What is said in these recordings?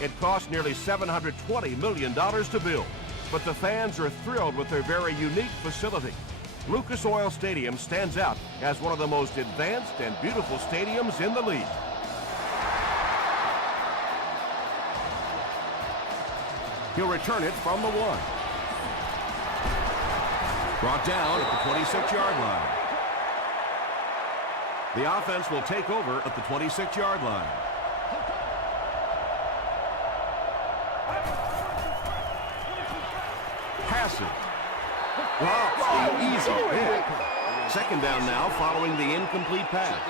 It cost nearly $720 million to build, but the fans are thrilled with their very unique facility. Lucas Oil Stadium stands out as one of the most advanced and beautiful stadiums in the league. He'll return it from the 1. Brought down at the 26-yard line. The offense will take over at the 26-yard line. Passes. Wow, easy pick. Second down now following the incomplete pass.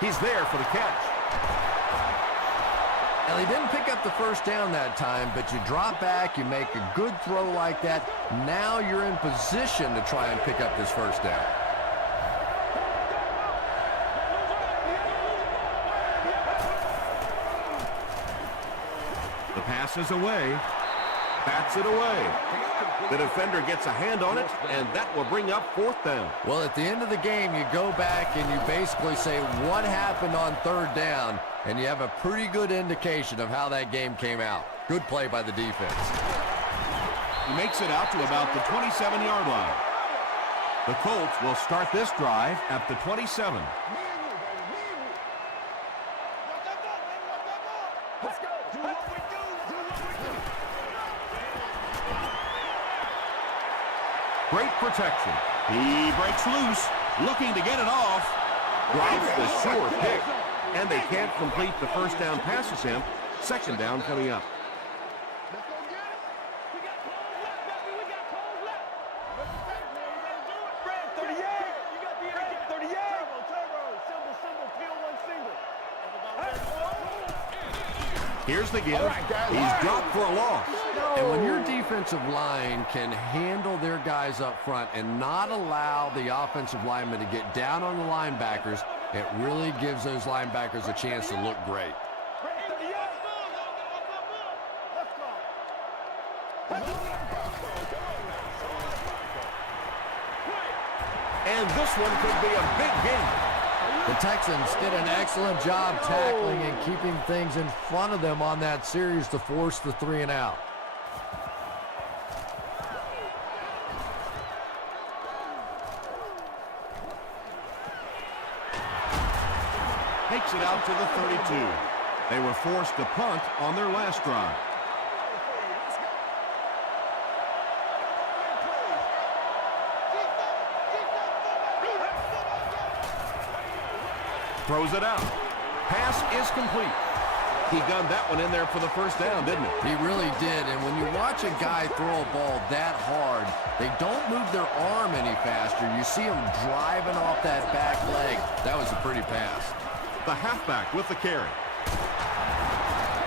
He's there for the catch. Well, he didn't pick up the first down that time, but you drop back, you make a good throw like that. Now you're in position to try and pick up this first down. The pass is away. Bats it away. The defender gets a hand on it, and that will bring up 4th down. Well, at the end of the game, you go back and you basically say what happened on 3rd down, and you have a pretty good indication of how that game came out. Good play by the defense. He makes it out to about the 27-yard line. The Colts will start this drive at the 27. Great protection. He breaks loose, looking to get it off. Drops the sure pick, and they can't complete the first down pass attempt. Second down coming up. Here's the give. He's dropped for a loss. And when your defensive line can handle their guys up front and not allow the offensive linemen to get down on the linebackers, it really gives those linebackers a chance to look great. And this one could be a big game. The Texans did an excellent job tackling and keeping things in front of them on that series to force the 3 and out. Takes it out to the 32. They were forced to punt on their last drive. Throws it out. Pass is complete. He gunned that one in there for the first down, didn't he? He really did, and when you watch a guy throw a ball that hard, they don't move their arm any faster. You see him driving off that back leg. That was a pretty pass. The halfback with the carry.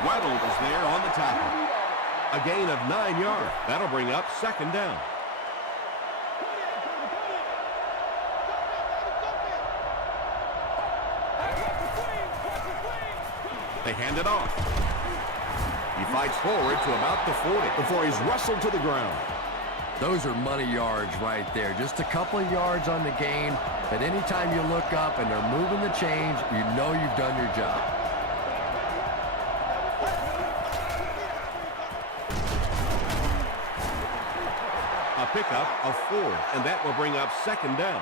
Weddle is there on the tackle. A gain of 9 yards. That'll bring up second down. They hand it off. He fights forward to about the 40 before he's wrestled to the ground. Those are money yards right there. Just a couple of yards on the gain, but anytime you look up and they're moving the chains, you know you've done your job. A pickup of 4, and that will bring up second down.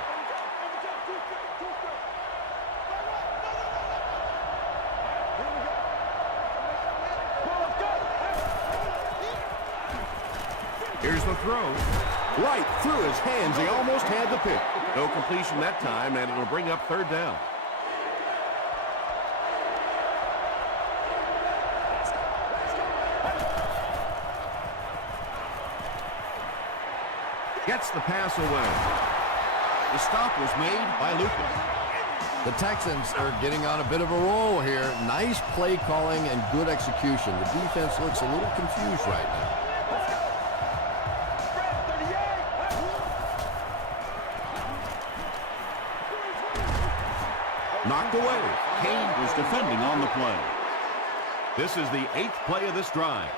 Here's the throw. Right through his hands. He almost had the pick. No completion that time, and it'll bring up third down. Gets the pass away. The stop was made by Lucas. The Texans are getting on a bit of a roll here. Nice play calling and good execution. The defense looks a little confused right now. Knocked away. Kane was defending on the play. This is the 8th play of this drive.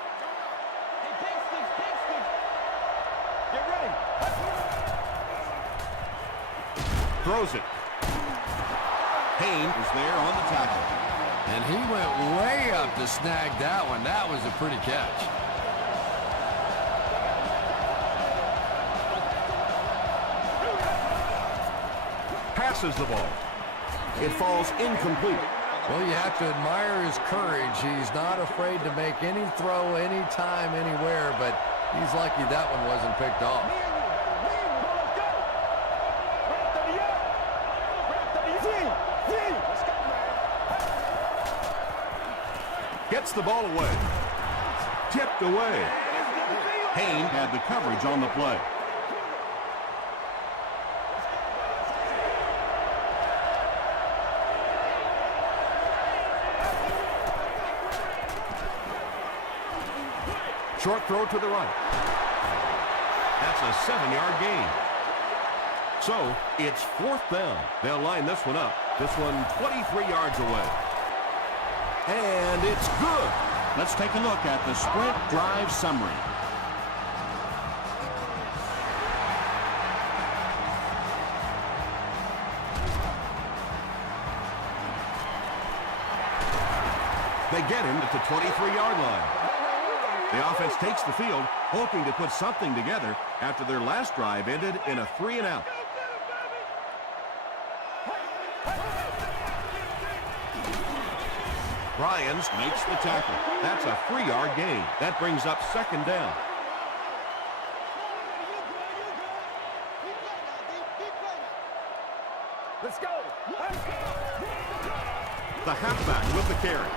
Throws it. Payne is there on the tackle. And he went way up to snag that one. That was a pretty catch. Passes the ball. It falls incomplete. Well, you have to admire his courage. He's not afraid to make any throw, anytime, anywhere, but he's lucky that one wasn't picked off. Gets the ball away. Tipped away. Payne had the coverage on the play. Short throw to the right. That's a 7-yard gain. So, it's 4th down. They'll line this one up. This one 23 yards away. And it's good. Let's take a look at the sprint drive summary. They get him at the 23-yard line. The offense takes the field, hoping to put something together after their last drive ended in a 3-and-out. Ryans makes the tackle. That's a 3-yard gain. That brings up 2nd down. Let's go. The halfback with the carry.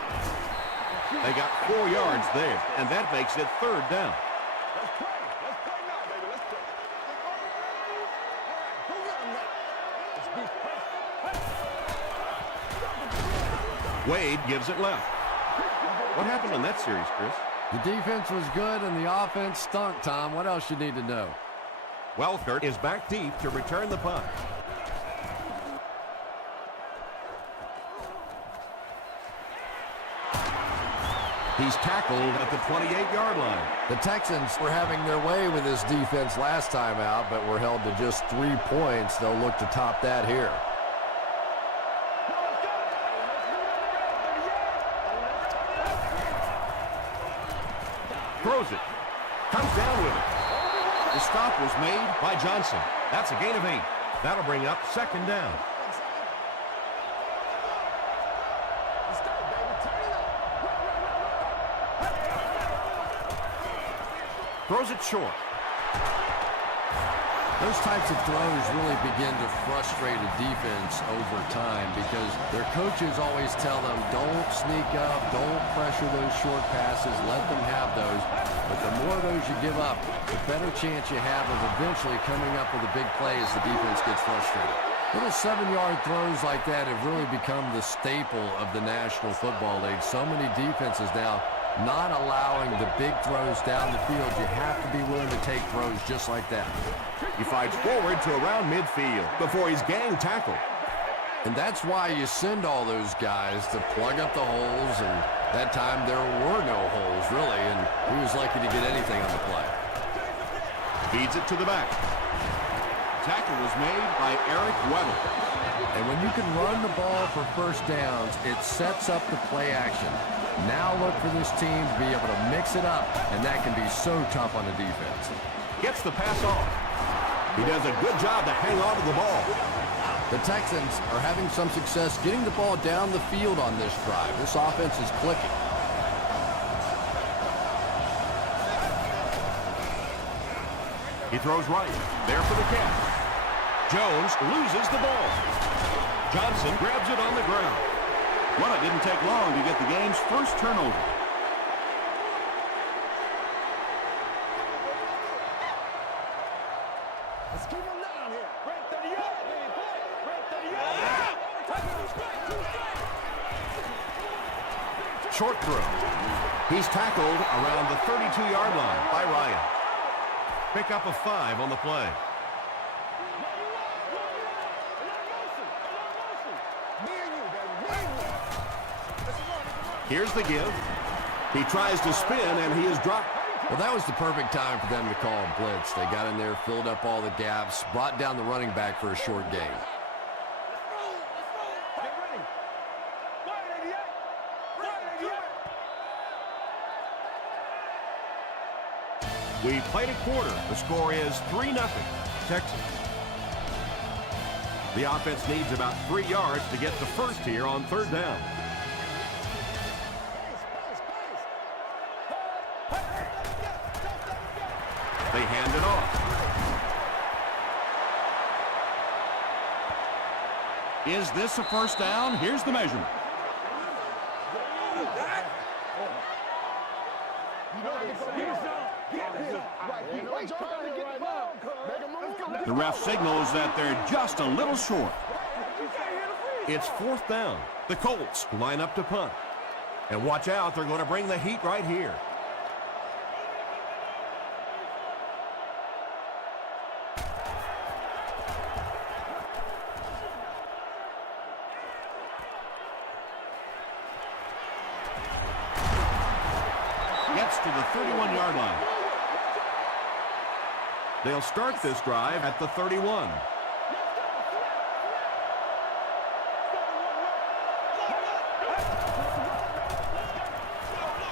They got 4 yards there, and that makes it 3rd down. Let's play now, baby. Let's play. All right, Wade gives it left. What happened in that series, Chris? The defense was good and the offense stunk, Tom. What else you need to know? Welkert is back deep to return the punt. He's tackled at the 28-yard line. The Texans were having their way with this defense last time out, but were held to just 3 points. They'll look to top that here. Throws it. Comes down with it. The stop was made by Johnson. That's a gain of 8. That'll bring up 2nd down. Throws it short. Those types of throws really begin to frustrate a defense over time because their coaches always tell them, don't sneak up, don't pressure those short passes, let them have those. But the more of those you give up, the better chance you have of eventually coming up with a big play as the defense gets frustrated. Little 7-yard throws like that have really become the staple of the National Football League. So many defenses now not allowing the big throws down the field. You have to be willing to take throws just like that. He fights forward to around midfield before he's gang tackled. And that's why you send all those guys to plug up the holes, and that time there were no holes, really, and he was lucky to get anything on the play. Feeds it to the back. Tackle was made by Eric Weddle. And when you can run the ball for first downs, it sets up the play action. Now look for this team to be able to mix it up, and that can be so tough on the defense. Gets the pass off. He does a good job to hang on to the ball. The Texans are having some success getting the ball down the field on this drive. This offense is clicking. He throws right. There for the catch. Jones loses the ball. Johnson grabs it on the ground. Well, it didn't take long to get the game's first turnover. Let's keep him down here. Break 30 yards. Break 30 yards. Short throw. He's tackled around the 32-yard line by Ryan. Pick up a 5 on the play. Here's the give. He tries to spin, and he is dropped. Well, that was the perfect time for them to call a blitz. They got in there, filled up all the gaps, brought down the running back for a short gain. We played a quarter. The score is 3-0, Texans. The offense needs about 3 yards to get the first here on 3rd down. They hand it off. Is this a first down? Here's the measurement. The ref signals that they're just a little short. It's 4th down. The Colts line up to punt. And watch out, they're going to bring the heat right here. Gets to the 31-yard line. They'll start this drive at the 31.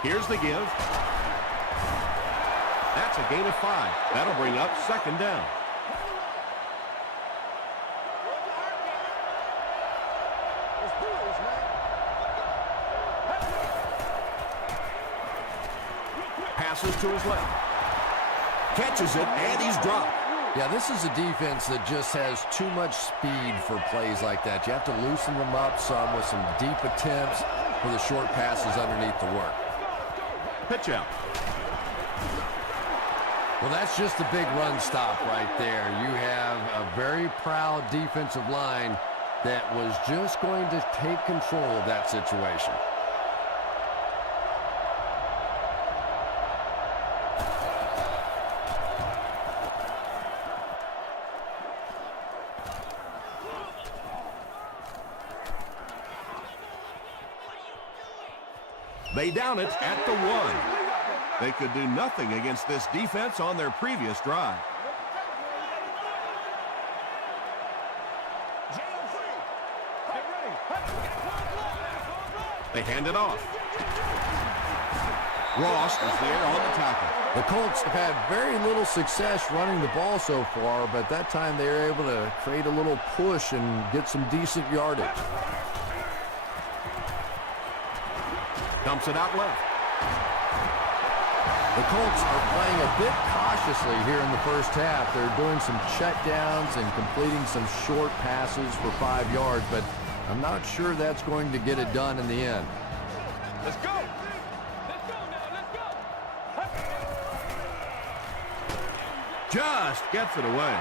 Here's the give. That's a gain of 5. That'll bring up 2nd down. Passes to his left. Catches it, and he's dropped. Yeah, this is a defense that just has too much speed for plays like that. You have to loosen them up some with some deep attempts for the short passes underneath the work. Pitch out. Well, that's just a big run stop right there. You have a very proud defensive line that was just going to take control of that situation. They down it at the 1. They could do nothing against this defense on their previous drive. They hand it off. Ross is there on the tackle. The Colts have had very little success running the ball so far, but that time they were able to create a little push and get some decent yardage. Dumps it out left. The Colts are playing a bit cautiously here in the first half. They're doing some checkdowns and completing some short passes for 5 yards, but I'm not sure that's going to get it done in the end. Let's go. Let's go now. Let's go. Just gets it away.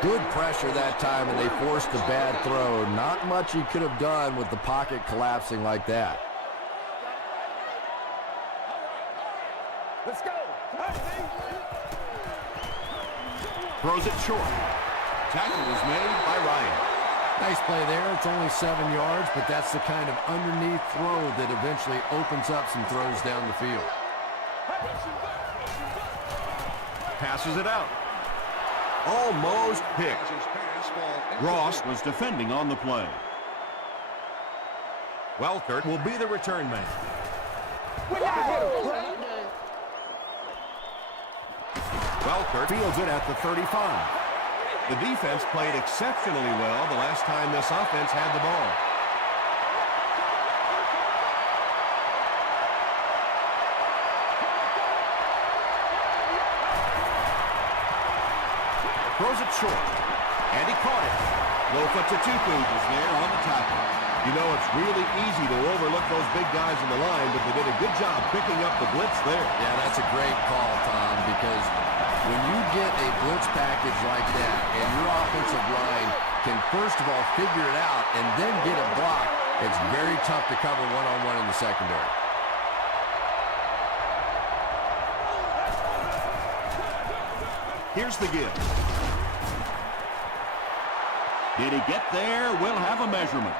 Good pressure that time, and they forced a bad throw. Not much he could have done with the pocket collapsing like that. Let's go. Throws it short. Tackle was made by Ryan. Nice play there. It's only 7 yards, but that's the kind of underneath throw that eventually opens up some throws down the field. Passes it out. Almost picked. Ross was defending on the play. Welkert will be the return man. Welkert fields it at the 35. The defense played exceptionally well the last time this offense had the ball. Throws it short, and he caught it. Lofa Tatupu was there on the tackle. You know, it's really easy to overlook those big guys in the line, but they did a good job picking up the blitz there. Yeah, that's a great call, Tom, because when you get a blitz package like that and your offensive line can first of all figure it out and then get a block, it's very tough to cover one-on-one in the secondary. Here's the give. Did he get there? We'll have a measurement.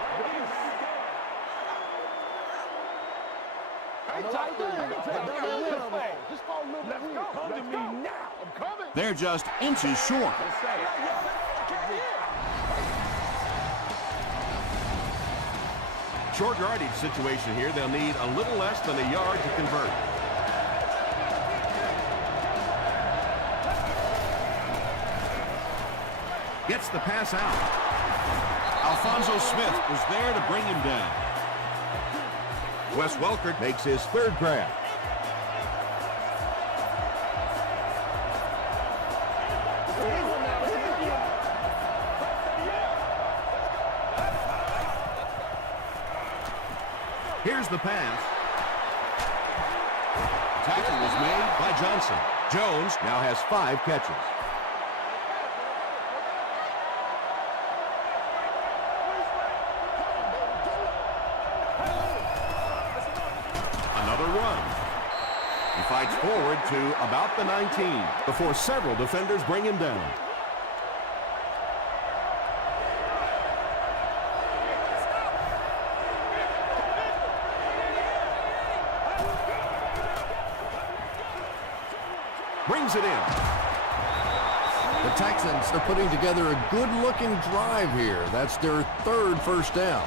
They're just inches short. Short yardage situation here. They'll need a little less than a yard to convert. Gets the pass out. Alfonso Smith was there to bring him down. Wes Welker makes his third grab. Here's the pass. Tackle was made by Johnson. Jones now has 5 catches. Another run. He fights forward to about the 19 before several defenders bring him down. Brings it in. The Texans are putting together a good-looking drive here. That's their 3rd first down.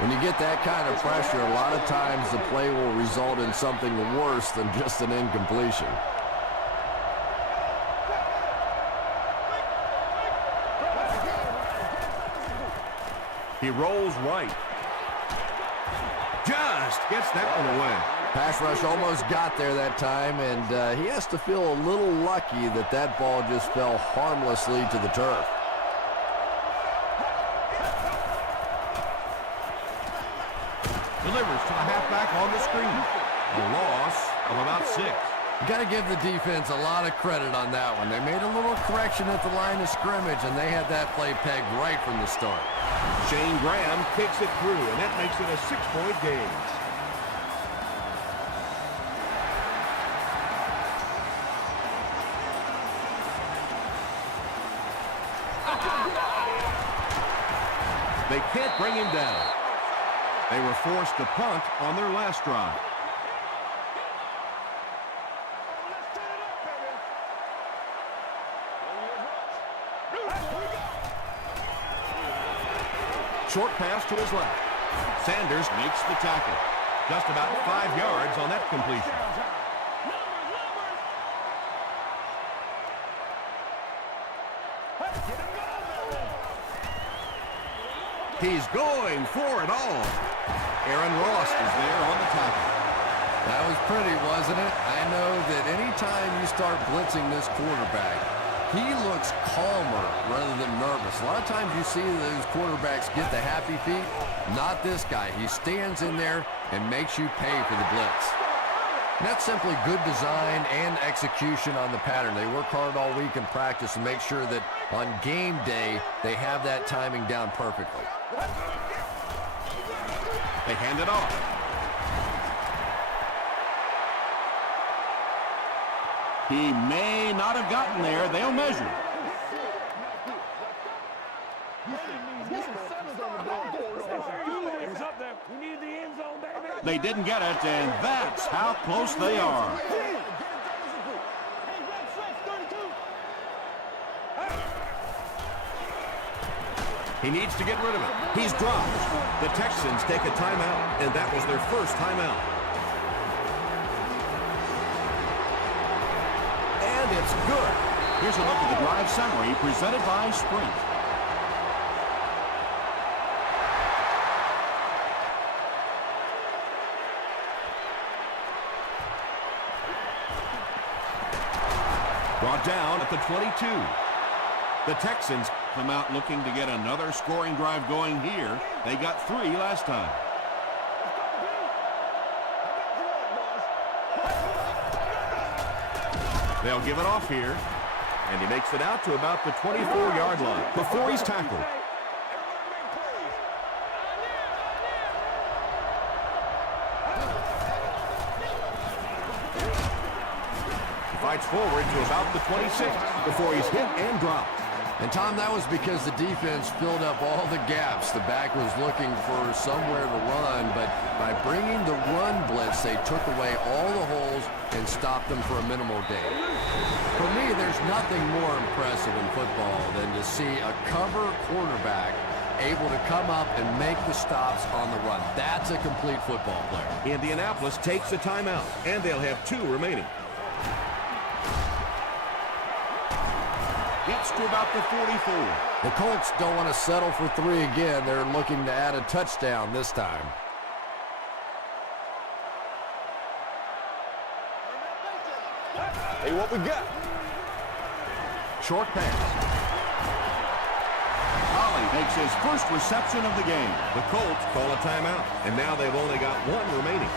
When you get that kind of pressure, a lot of times the play will result in something worse than just an incompletion. He rolls right. Just gets that one away. Pass rush almost got there that time, and he has to feel a little lucky that that ball just fell harmlessly to the turf. Delivers to the halfback on the screen. A loss of about 6. You got to give the defense a lot of credit on that one. They made a little correction at the line of scrimmage, and they had that play pegged right from the start. Shane Graham kicks it through, and that makes it a 6-point game. They can't bring him down. They were forced to punt on their last drive. Short pass to his left. Sanders makes the tackle. Just about 5 yards on that completion. He's going for it all. Aaron Ross is there on the tackle. That was pretty, wasn't it? I know that anytime you start blitzing this quarterback, he looks calmer rather than nervous. A lot of times you see those quarterbacks get the happy feet. Not this guy. He stands in there and makes you pay for the blitz. And that's simply good design and execution on the pattern. They work hard all week in practice to make sure that on game day they have that timing down perfectly. They hand it off. He may not have gotten there. They'll measure. They didn't get it, and that's how close they are. He needs to get rid of it. He's dropped. The Texans take a timeout, and that was their first timeout. And it's good. Here's a look at the drive summary presented by Sprint. Brought down at the 22. The Texans come out looking to get another scoring drive going here. They got 3 last time. They'll give it off here. And he makes it out to about the 24-yard line before he's tackled. He fights forward to about the 26 before he's hit and dropped. And, Tom, that was because the defense filled up all the gaps. The back was looking for somewhere to run, but by bringing the run blitz, they took away all the holes and stopped them for a minimal gain. For me, there's nothing more impressive in football than to see a cover quarterback able to come up and make the stops on the run. That's a complete football player. Indianapolis takes a timeout, and they'll have 2 remaining. Gets to about the 44. The Colts don't want to settle for 3 again. They're looking to add a touchdown this time. Hey, what we got? Short pass. Holly makes his first reception of the game. The Colts call a timeout, and now they've only got 1 remaining.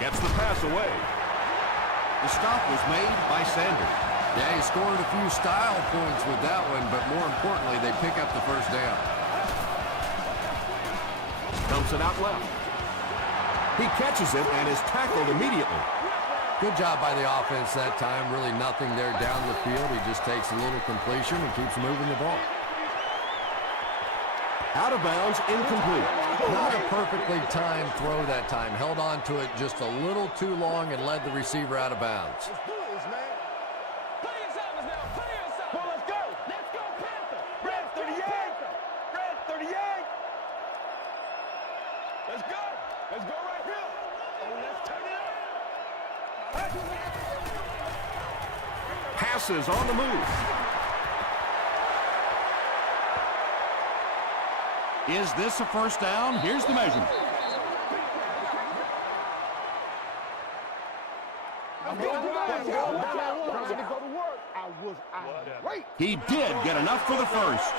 Gets the pass away. The stop was made by Sanders. Yeah, he scored a few style points with that one, but more importantly, they pick up the first down. Dumps it out left. He catches it and is tackled immediately. Good job by the offense that time. Really nothing there down the field. He just takes a little completion and keeps moving the ball. Out of bounds, incomplete. Not a perfectly timed throw that time. Held on to it just a little too long and led the receiver out of bounds. Let's do this, man. Play your assignments now. Play your assignments. Well, let's go. Let's go, Panther. Red 38. Red 38. Let's go. Let's go right here. Oh, let's turn it up. Passes on the move. Is this a first down? Here's the measurement. He did get enough for the first.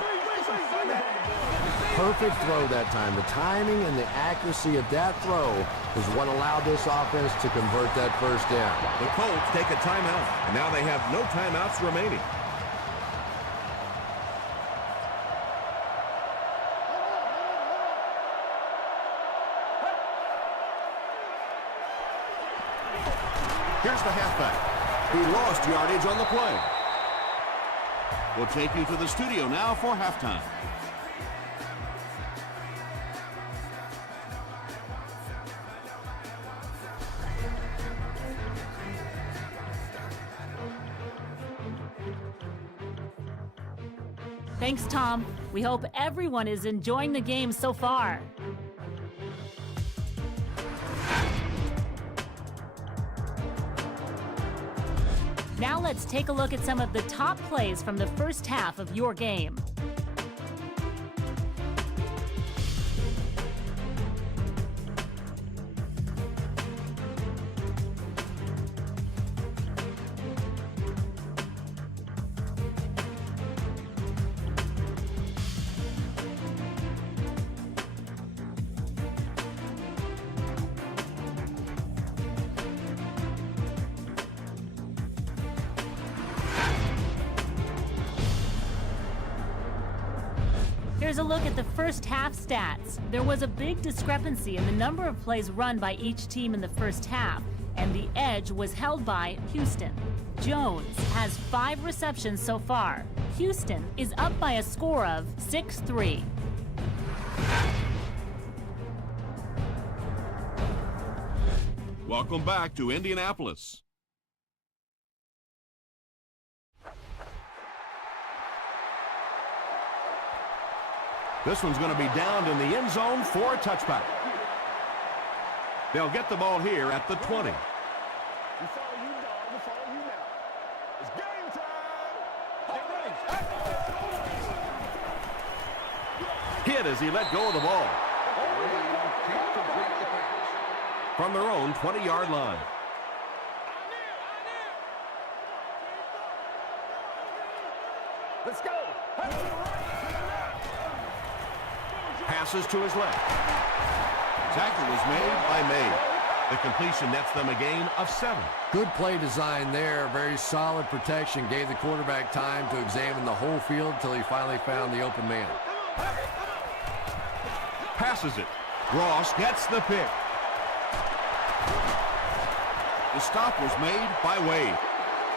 Perfect throw that time. The timing and the accuracy of that throw is what allowed this offense to convert that first down. The Colts take a timeout, and now they have no timeouts remaining. Here's the halfback. He lost yardage on the play. We'll take you to the studio now for halftime. Thanks, Tom. We hope everyone is enjoying the game so far. Now let's take a look at some of the top plays from the first half of your game. Here's a look at the first half stats. There was a big discrepancy in the number of plays run by each team in the first half, and the edge was held by Houston. Jones has 5 receptions so far. Houston is up by a score of 6-3. Welcome back to Indianapolis. This one's going to be downed in the end zone for a touchback. They'll get the ball here at the 20. We follow you, dog. We follow you now. It's game time. Get ready. Hit as he let go of the ball. From their own 20-yard line. Let's go. Passes to his left. Tackle was made by May. The completion nets them a gain of 7. Good play design there. Very solid protection. Gave the quarterback time to examine the whole field until he finally found the open man. Passes it. Ross gets the pick. The stop was made by Wade.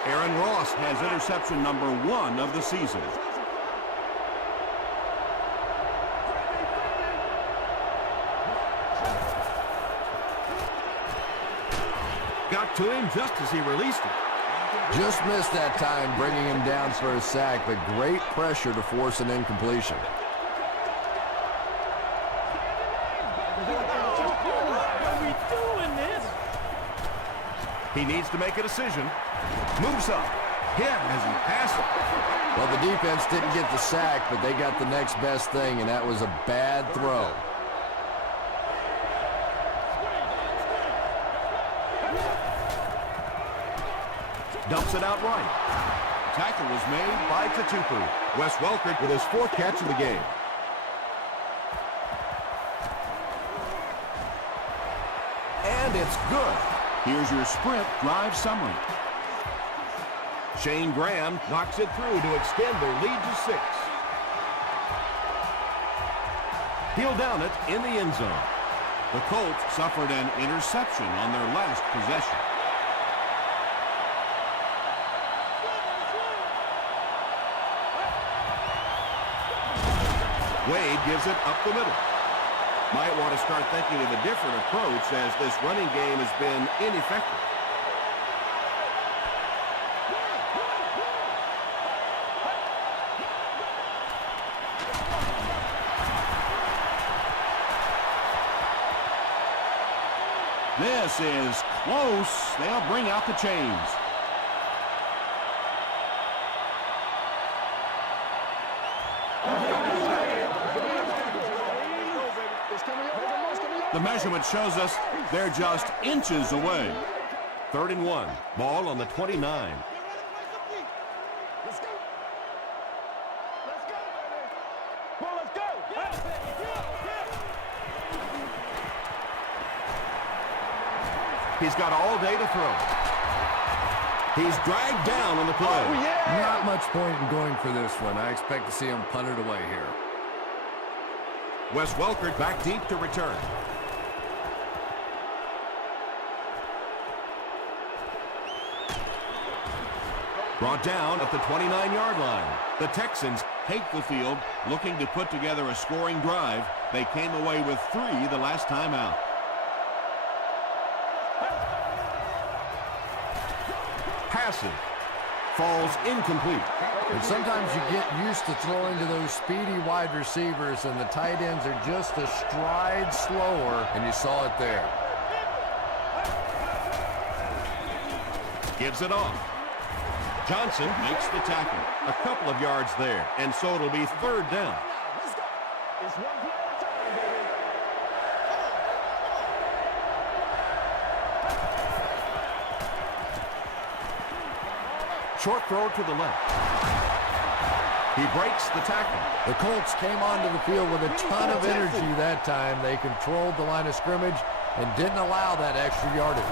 Aaron Ross has interception number 1 of the season. Got to him just as he released it. Just missed that time, bringing him down for a sack, but great pressure to force an incompletion. He needs to make a decision. Moves up. Hit as he passes. Well, the defense didn't get the sack, but they got the next best thing, and that was a bad throw. Dumps it out right. Tackle was made by Tatupu. Wes Welker with his 4th catch of the game. And it's good. Here's your sprint drive summary. Shane Graham knocks it through to extend their lead to 6. He'll down it in the end zone. The Colts suffered an interception on their last possession. Wade gives it up the middle. Might want to start thinking of a different approach as this running game has been ineffective. This is close. They'll bring out the chains. The measurement shows us they're just inches away. 3rd and 1. Ball on the 29. Let's go. Let's go, baby. Well, let's go. He's got all day to throw. He's dragged down on the play. Oh, yeah. Not much point in going for this one. I expect to see him punt it away here. Wes Welker back deep to return. Brought down at the 29-yard line. The Texans take the field, looking to put together a scoring drive. They came away with 3 the last time out. Passing. Falls incomplete. And sometimes you get used to throwing to those speedy wide receivers, and the tight ends are just a stride slower, and you saw it there. Gives it off. Johnson makes the tackle. A couple of yards there, and so it'll be 3rd down. Let's go. It's one play at a time, baby. Short throw to the left. He breaks the tackle. The Colts came onto the field with a ton of energy that time. They controlled the line of scrimmage and didn't allow that extra yardage.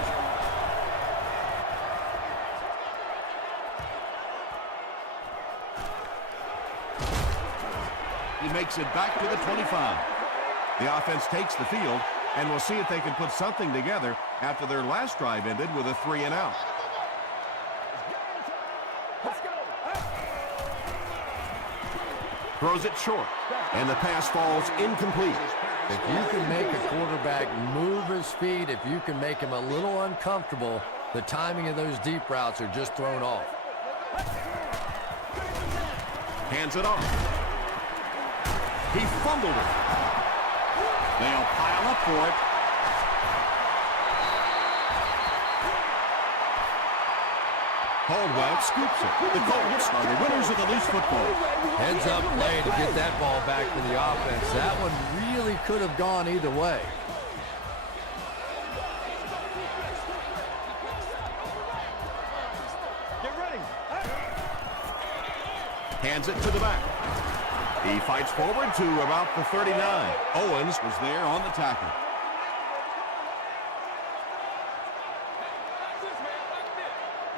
He makes it back to the 25. The offense takes the field, and we'll see if they can put something together after their last drive ended with a 3 and out. Let's go. Throws it short, and the pass falls incomplete. If you can make a quarterback move his feet, if you can make him a little uncomfortable, the timing of those deep routes are just thrown off. Hands it off. He fumbled it. They'll pile up for it. Caldwell scoops it. The Colts are the winners of the loose football. Heads up play to get that ball back to the offense. That one really could have gone either way. Get ready. Hands it to the back. He fights forward to about the 39. Owens was there on the tackle.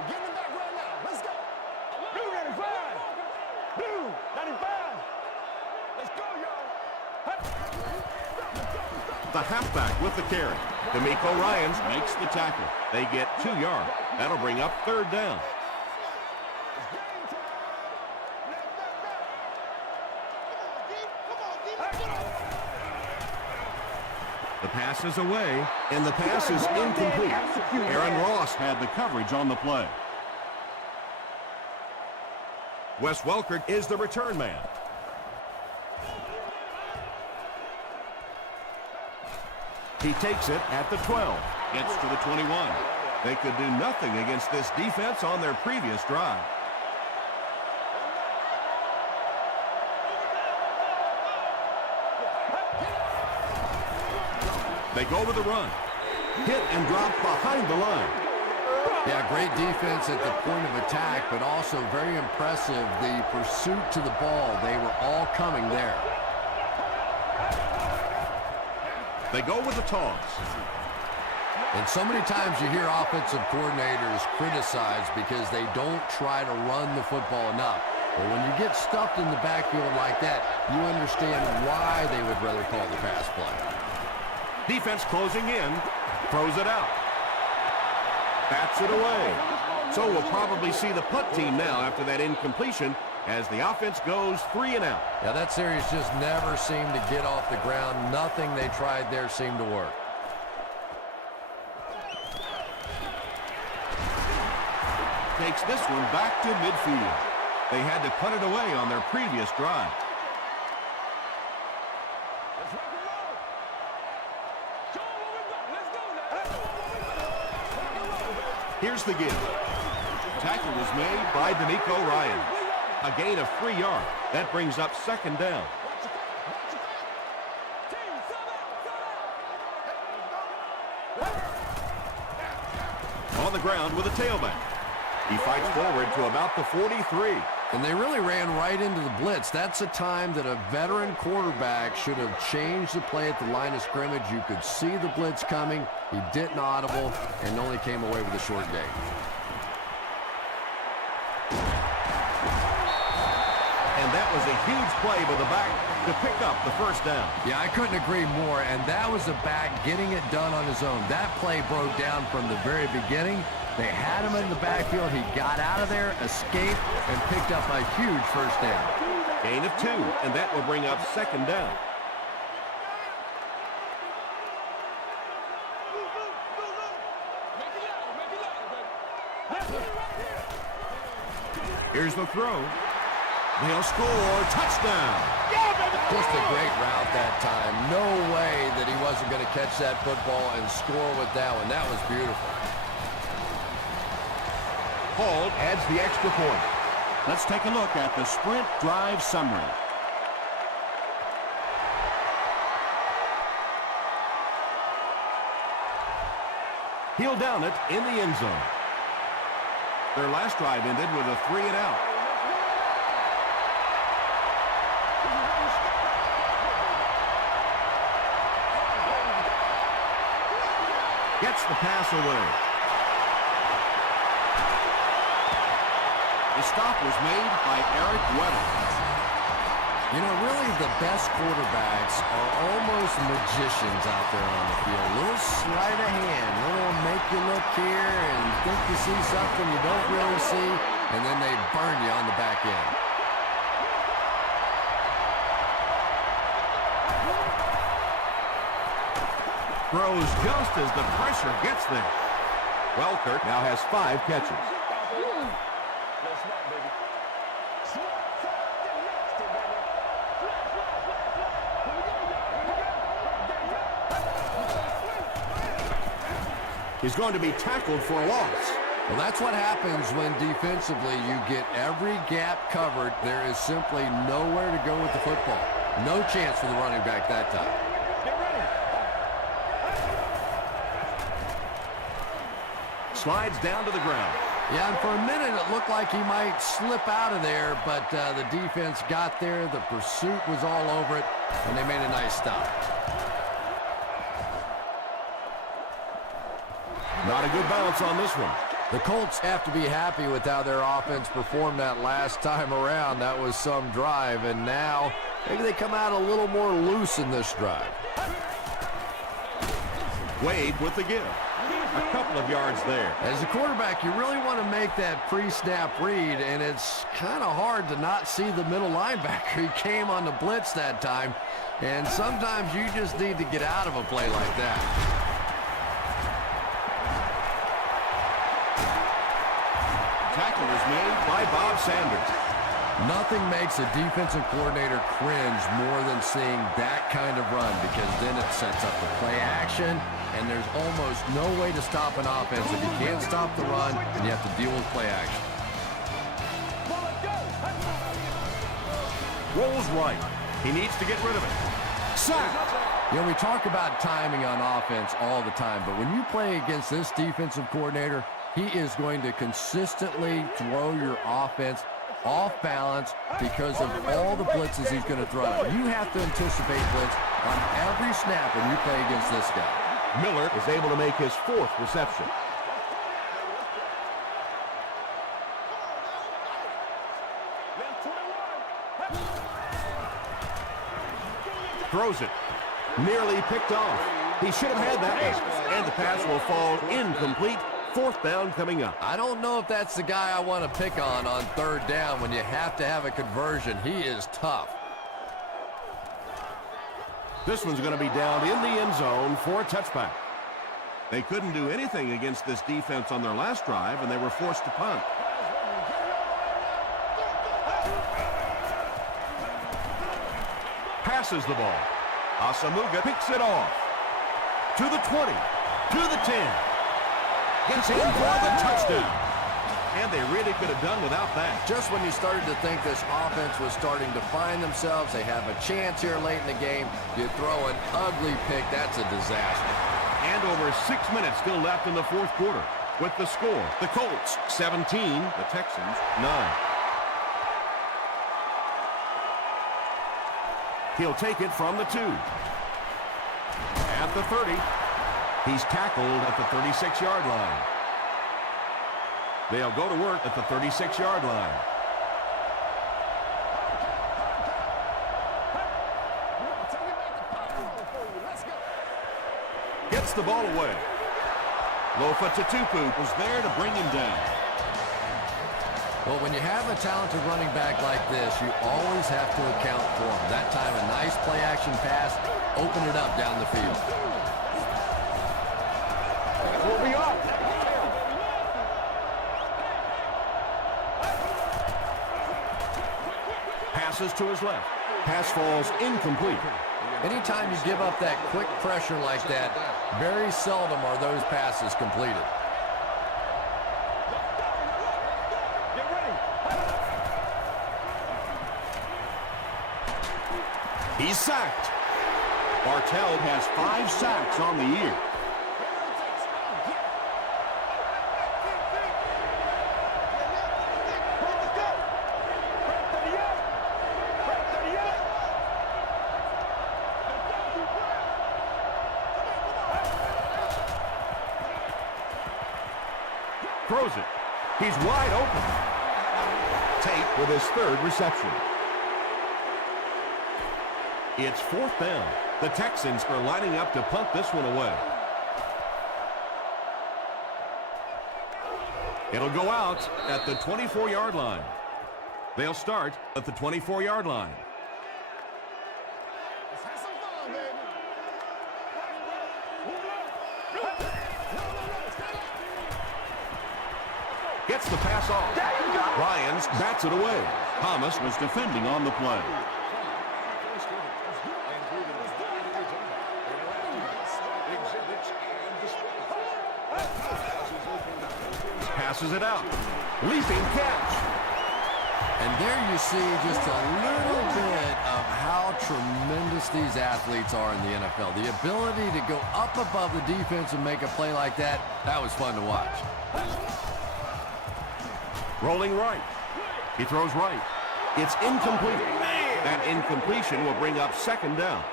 Getting it back right now. Let's go. Blue 95. Blue 95. Let's go, y'all. The halfback with the carry. D'Amico Ryans makes the tackle. They get 2 yards. That'll bring up 3rd down. The pass is away, and the pass is incomplete. Aaron Ross had the coverage on the play. Wes Welker is the return man. He takes it at the 12. Gets to the 21. They could do nothing against this defense on their previous drive. They go with the run. Hit and drop behind the line. Yeah, great defense at the point of attack, but also very impressive the pursuit to the ball. They were all coming there. They go with the toss. And so many times you hear offensive coordinators criticized because they don't try to run the football enough. But when you get stuffed in the backfield like that, you understand why they would rather call the pass play. Defense closing in, throws it out. Bats it away. So we'll probably see the punt team now after that incompletion as the offense goes 3 and out. Yeah, that series just never seemed to get off the ground. Nothing they tried there seemed to work. Takes this one back to midfield. They had to punt it away on their previous drive. Here's the give. Tackle was made by D'Amico Ryan. A gain of 3 yards. That brings up 2nd down. On the ground with a tailback. He fights forward to about the 43. And they really ran right into the blitz. That's a time that a veteran quarterback should have changed the play at the line of scrimmage. You could see the blitz coming. He didn't audible and only came away with a short gain. And that was a huge play by the back to pick up the 1st down. Yeah, I couldn't agree more. And that was the back getting it done on his own. That play broke down from the very beginning. They had him in the backfield. He got out of there, escaped, and picked up a huge 1st down. Gain of 2, and that will bring up 2nd down. Here's the throw. They'll score. Touchdown. Just a great route that time. No way that he wasn't going to catch that football and score with that one. That was beautiful. Hall adds the extra point. Let's take a look at the sprint drive summary. He'll down it in the end zone. Their last drive ended with a 3 and out. Gets the pass away. The stop was made by Eric Weddle. You know, really the best quarterbacks are almost magicians out there on the field. A little sleight of hand, a little make you look here and think you see something you don't really see, and then they burn you on the back end. Throws just as the pressure gets there. Welker now has 5 catches. He's going to be tackled for a loss. Well, that's what happens when defensively you get every gap covered. There is simply nowhere to go with the football. No chance for the running back that time. Slides down to the ground. Yeah, and for a minute it looked like he might slip out of there, but the defense got there. The pursuit was all over it, and they made a nice stop. Not a good bounce on this one. The Colts have to be happy with how their offense performed that last time around. That was some drive, and now maybe they come out a little more loose in this drive. Wade with the give. A couple of yards there. As a quarterback, you really want to make that pre-snap read, and it's kind of hard to not see the middle linebacker. He came on the blitz that time, and sometimes you just need to get out of a play like that. Tackle is made by Bob Sanders. Nothing makes a defensive coordinator cringe more than seeing that kind of run, because then it sets up the play action, and there's almost no way to stop an offense if you can't stop the run and you have to deal with play action. Rolls right. He needs to get rid of it. Sacked. You know, we talk about timing on offense all the time, but when you play against this defensive coordinator, he is going to consistently throw your offense off balance because of all the blitzes he's going to throw. You have to anticipate blitz on every snap when you play against this guy. Miller is able to make his 4th reception. Throws it. Nearly picked off. He should have had that one. And the pass will fall incomplete. 4th down coming up. I don't know if that's the guy I want to pick on 3rd down when you have to have a conversion. He is tough. This one's going to be down in the end zone for a touchback. They couldn't do anything against this defense on their last drive, and they were forced to punt. Passes the ball. Asamuga picks it off. To the 20. To the 10. Gets in for the touchdown. And they really could have done without that. Just when you started to think this offense was starting to find themselves, they have a chance here late in the game, you throw an ugly pick, that's a disaster. And over 6 minutes still left in the 4th quarter. With the score, the Colts 17, the Texans 9. He'll take it from the 2. At the 30. He's tackled at the 36-yard line. They'll go to work at the 36-yard line. Gets the ball away. Lofa Tatupu was there to bring him down. Well, when you have a talented running back like this, you always have to account for him. That time, a nice play-action pass, open it up down the field. Where we are. Passes to his left. Pass falls incomplete. Anytime you give up that quick pressure like that, very seldom are those passes completed. Get ready. He's sacked. Bartell has 5 sacks on the year. Throws it. He's wide open. Tate with his 3rd reception. It's 4th down. The Texans are lining up to punt this one away. It'll go out at the 24-yard line. They'll start at the 24-yard line. Let's have some fun, baby. Gets the pass off. There you go. Ryans bats it away. Thomas was defending on the play. Passes it out. Leaping catch. And there you see just a little bit of how tremendous these athletes are in the NFL. The ability to go up above the defense and make a play like that, that was fun to watch. Rolling right. He throws right. It's incomplete. That incompletion will bring up 2nd down.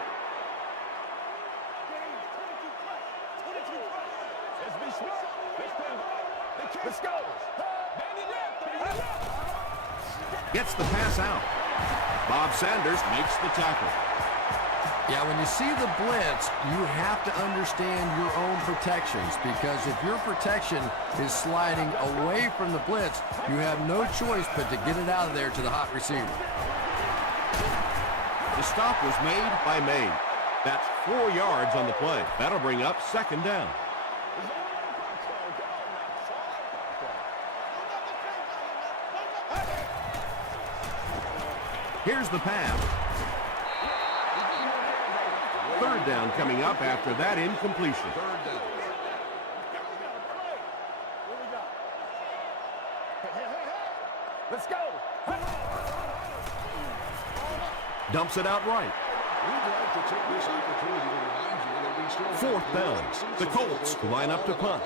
Let's go. Gets the pass out. Bob Sanders makes the tackle. Yeah, when you see the blitz, you have to understand your own protections, because if your protection is sliding away from the blitz, you have no choice but to get it out of there to the hot receiver. The stop was made by May. That's 4 yards on the play. That'll bring up 2nd down. Here's the pass. Third down coming up after that incompletion. Let's go. Dumps it out right. Fourth down. The Colts line up to punt.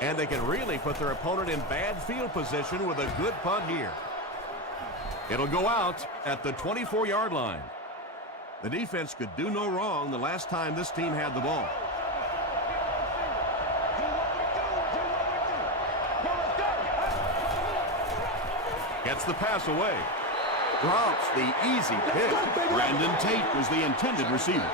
And they can really put their opponent in bad field position with a good punt here. It'll go out at the 24-yard line. The defense could do no wrong the last time this team had the ball. Gets the pass away. Drops the easy pick. Brandon Tate was the intended receiver.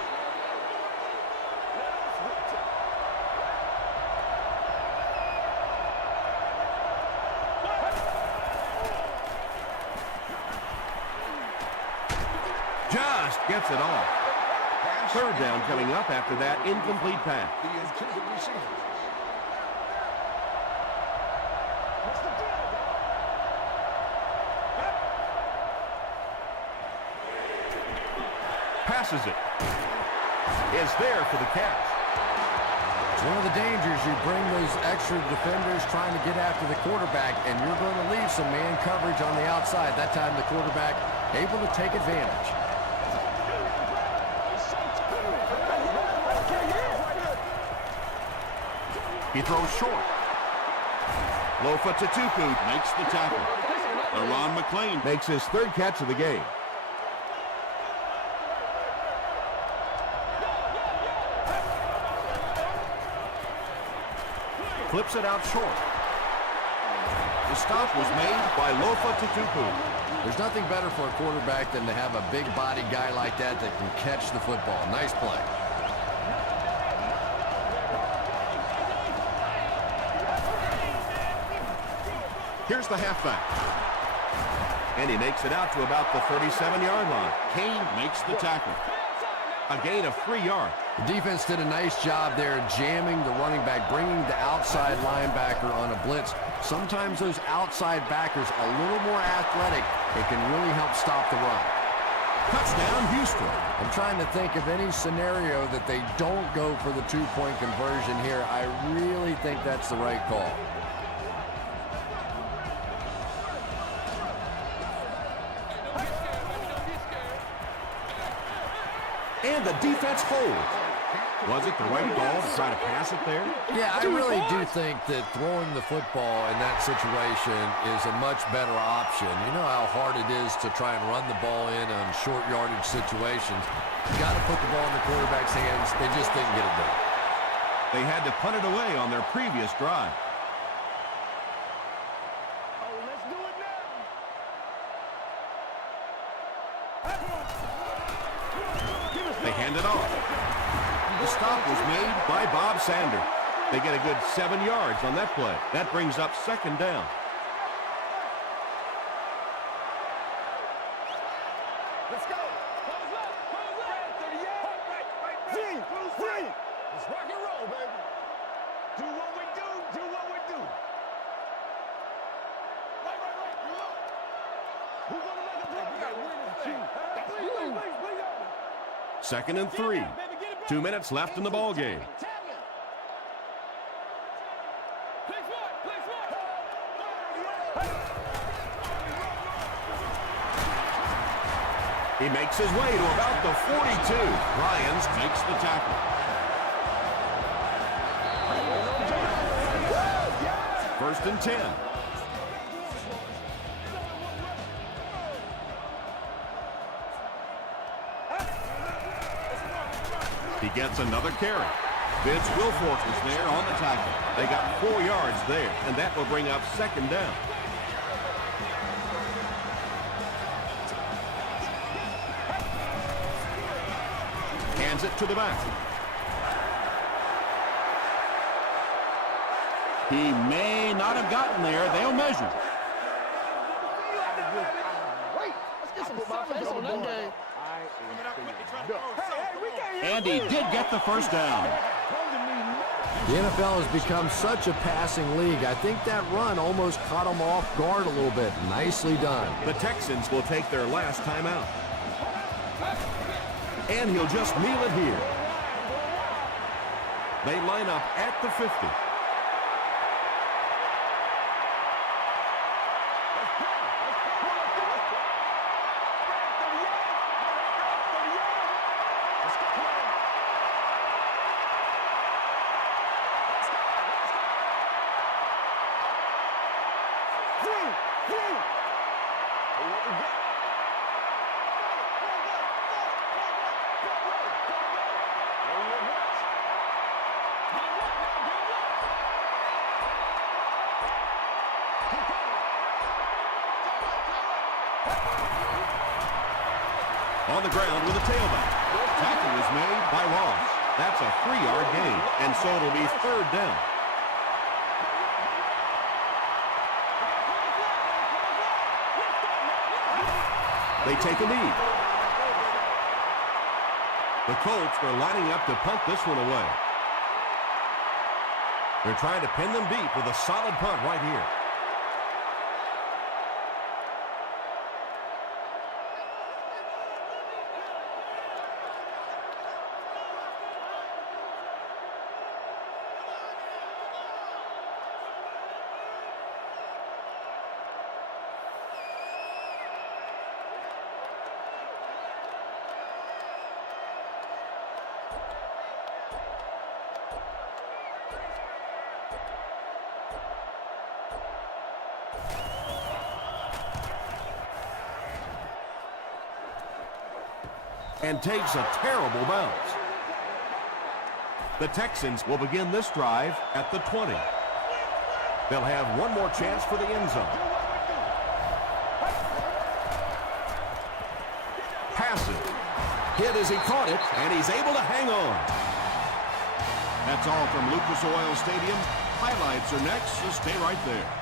Just gets it off. Third down coming up after that incomplete pass. Passes it. Is there for the catch. It's one of the dangers. You bring those extra defenders trying to get after the quarterback, and you're going to leave some man coverage on the outside. That time the quarterback able to take advantage. He throws short. Lofa Tatupu Makes the tackle. Ron McClain. makes his third catch of the game. Flips it out short. The stop was made by Lofa Tatupu. There's nothing better for a quarterback than to have a big body guy like that that can catch the football. Nice play. Here's the halfback. And he makes it out to about the 37-yard line. Kane makes the tackle. A gain of 3 yards. The defense did a nice job there jamming the running back, bringing the outside linebacker on a blitz. Sometimes those outside backers a little more athletic. It can really help stop the run. Touchdown, Houston. I'm trying to think of any scenario that they don't go for the two-point conversion here. I really think that's the right call. And the defense holds. Was it the right call to try to pass it there? Yeah, I really do think that throwing the football in that situation is a much better option. You know how hard it is to try and run the ball in on short yardage situations. You got to put the ball in the quarterback's hands. They just didn't get it done. They had to punt it away on their previous drive. Oh, let's do it now. They hand it off. The stop was made by Bob Sanders. They get a good 7 yards on that play. That brings up second down. Let's go. Close left. 38. Free. Let's rock and roll, baby. Do what we do. Do what we do. Right. You up. Who's going to make a play? We got to win this thing. Please. Second and 3. 2 minutes left in the ball game. He makes his way to about the 42. Ryans Makes the tackle. first and 10. He gets another carry. Vince Wilfork is there on the tackle. They got 4 yards there, and that will bring up second down. Hands it to the back. He may not have gotten there. They'll measure. And he did get the first down. The NFL has become such a passing league. I think that run almost caught them off guard a little bit. Nicely done. The Texans will take their last timeout. And he'll just kneel it here. They line up at the 50. On the ground with a tailback. Tackle is made by Ross. That's a 3-yard gain, and so it'll be 3rd down. They take a knee. The Colts are lining up to punt this one away. They're trying to pin them deep with a solid punt right here. And takes a terrible bounce. The Texans will begin this drive at the 20. They'll have one more chance for the end zone. Passes. Hit as he caught it, and he's able to hang on. That's all from Lucas Oil Stadium. Highlights are next, so stay right there.